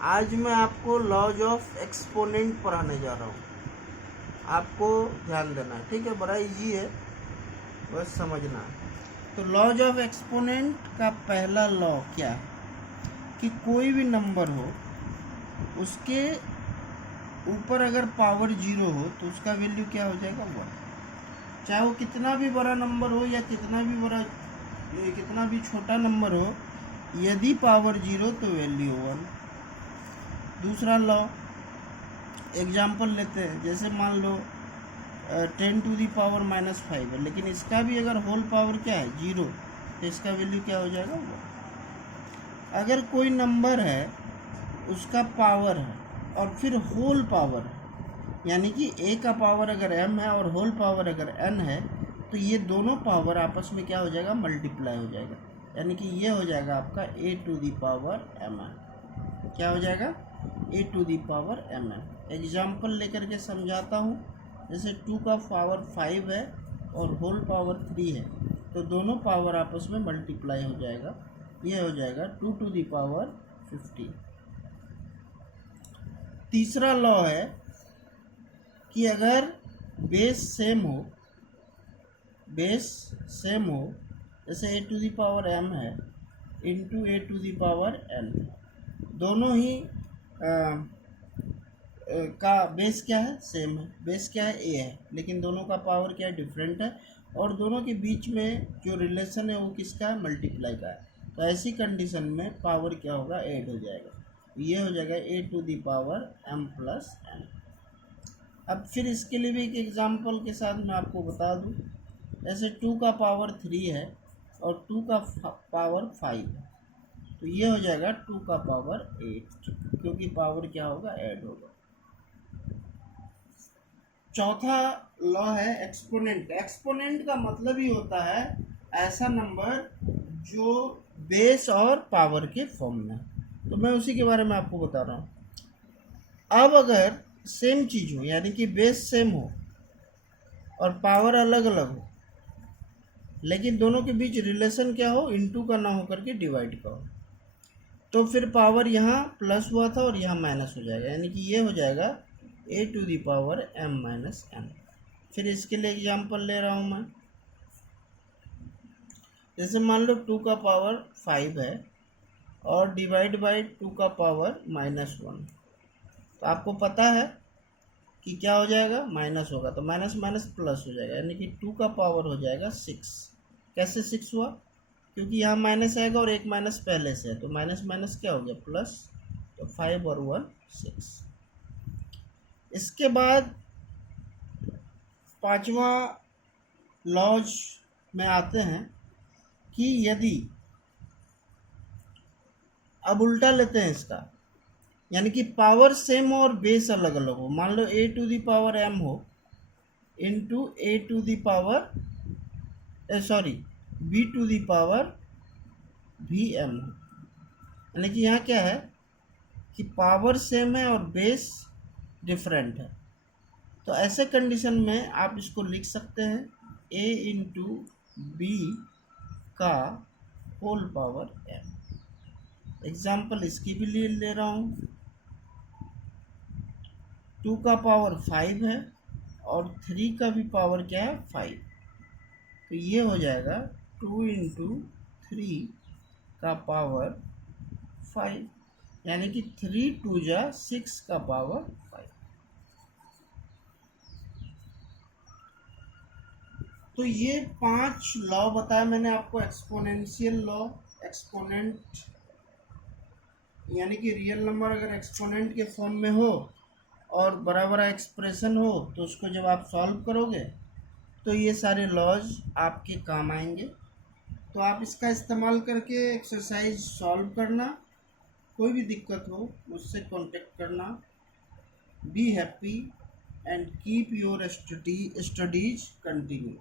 आज मैं आपको लॉज ऑफ एक्सपोनेंट पढ़ाने जा रहा हूँ, आपको ध्यान देना है, ठीक है। बड़ा इजी है, बस समझना। तो लॉज ऑफ एक्सपोनेंट का पहला लॉ क्या है कि कोई भी नंबर हो उसके ऊपर अगर पावर 0 हो तो उसका वैल्यू क्या हो जाएगा 1। चाहे वो कितना भी बड़ा नंबर हो या कितना भी छोटा नंबर हो, यदि पावर 0 तो वैल्यू 1। दूसरा लॉ एग्जाम्पल लेते हैं, जैसे मान लो 10 टू दी पावर -5 है, लेकिन इसका भी अगर होल पावर क्या है 0, तो इसका वैल्यू क्या हो जाएगा 1। अगर कोई नंबर है उसका पावर है और फिर होल पावर है, यानी कि a का पावर अगर m है और होल पावर अगर n है, तो ये दोनों पावर आपस में क्या हो जाएगा, मल्टीप्लाई हो जाएगा, यानी कि ये हो जाएगा आपका a to the power mn। क्या हो जाएगा, a to the power mn। Example लेकर के समझाता हूँ। जैसे 2 का पावर 5 है और होल पावर 3 है, तो दोनों पावर आपस में मल्टीप्लाई हो जाएगा, ये हो जाएगा 2 टू दी पावर 15। तीसरा लॉ है कि अगर बेस सेम हो, जैसे a to the power m है into a to the power n, दोनों ही का बेस क्या है, सेम है, बेस क्या है a है, लेकिन दोनों का पावर क्या है, डिफरेंट है, और दोनों के बीच में जो रिलेशन है वो किसका है, मल्टीप्लाई का है। तो ऐसी कंडीशन में पावर क्या होगा, ऐड हो जाएगा, ये हो जाएगा a to the power m plus n। अब फिर इसके लिए भी एक एग्जांपल के साथ मैं आपको बता दूं। जैसे 2 का पावर 3 है और 2 का पावर 5 है, तो ये हो जाएगा 2 का पावर 8, क्योंकि पावर क्या होगा, ऐड होगा। चौथा लॉ है एक्सपोनेंट। एक्सपोनेंट का मतलब ही होता है ऐसा नंबर जो बेस और पावर के फॉर्म में, तो मैं उसी के बारे में आपको बता रहा हूँ। अब अगर सेम चीज़ हो, यानी कि बेस सेम हो और पावर अलग अलग हो, लेकिन दोनों के बीच रिलेशन क्या हो, इनटू का ना हो करके डिवाइड का हो, तो फिर पावर यहाँ प्लस हुआ था और यहाँ माइनस हो जाएगा, यानी कि ये हो जाएगा a to the power m minus n। फिर इसके लिए एग्जांपल ले रहा हूँ मैं। जैसे मान लो 2 का पावर 5 है और डिवाइड बाय 2 का पावर -1, तो आपको पता है कि क्या हो जाएगा, माइनस होगा, तो माइनस माइनस प्लस हो जाएगा, यानी कि 2 का पावर हो जाएगा 6। कैसे 6 हुआ, क्योंकि यहाँ माइनस आएगा और एक माइनस पहले से है, तो माइनस माइनस क्या हो गया, प्लस, तो 5 और 1 6। इसके बाद पांचवा लॉज में आते हैं कि यदि, अब उल्टा लेते हैं इसका, यानी कि पावर सेम और बेस अलग अलग हो। मान लो a to the power m हो into a to the power b to the power vm हो, यानी कि यहाँ क्या है कि पावर सेम है और बेस डिफरेंट है। तो ऐसे कंडीशन में आप इसको लिख सकते हैं a इंटू बी का होल पावर m। एग्जाम्पल इसकी भी ले रहा हूँ। 2 का पावर 5 है और 3 का भी पावर क्या है, 5, तो ये हो जाएगा 2 इंटू 3 का पावर 5, यानी कि 3 2 जा 6 का पावर 5। तो ये 5 लॉ बताया मैंने आपको। एक्सपोनेंशियल लॉ, एक्सपोनेंट यानी कि रियल नंबर अगर एक्सपोनेंट के फॉर्म में हो और बड़ा बड़ा एक्सप्रेशन हो, तो उसको जब आप सॉल्व करोगे तो ये सारे लॉज आपके काम आएंगे। तो आप इसका इस्तेमाल करके एक्सरसाइज सॉल्व करना। कोई भी दिक्कत हो मुझसे कांटेक्ट करना। Be happy and keep your studies continue.